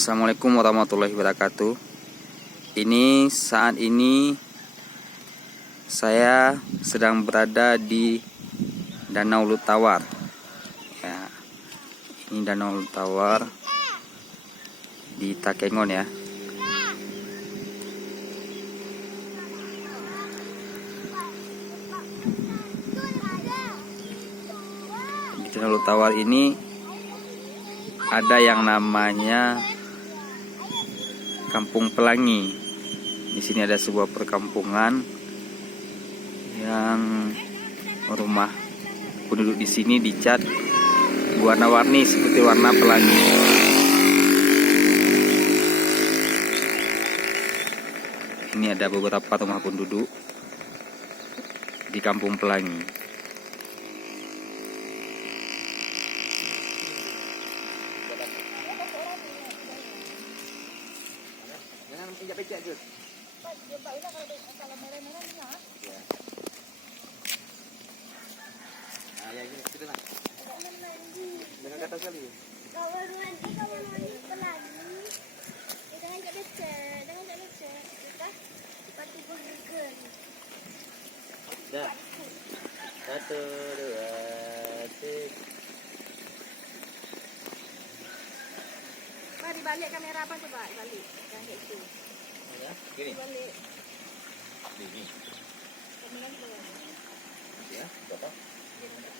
Assalamualaikum warahmatullahi wabarakatuh. Saat ini saya sedang berada di Danau Lutawar. Ya, ini Danau Lutawar di Takengon ya. Di Danau Lutawar ini ada yang namanya Kampung Pelangi. Di sini ada sebuah perkampungan yang rumah penduduk di sini dicat warna-warni seperti warna pelangi. Ini ada beberapa rumah penduduk di Kampung Pelangi. Pijak-pijak Jud. Kalau merah-merah ya. Ya. Nah, ya gini kita nak. Dengan kata sekali. Kawan mandi pelagi. Jangan tak lecet, Lepas tu burger. Dah. 1, 2, 3. Mari balik kamera apa coba balik. Yang kayak itu. Ya, gini. Balik. Gini. Kamera di bawah. Ya, berapa? Dia nak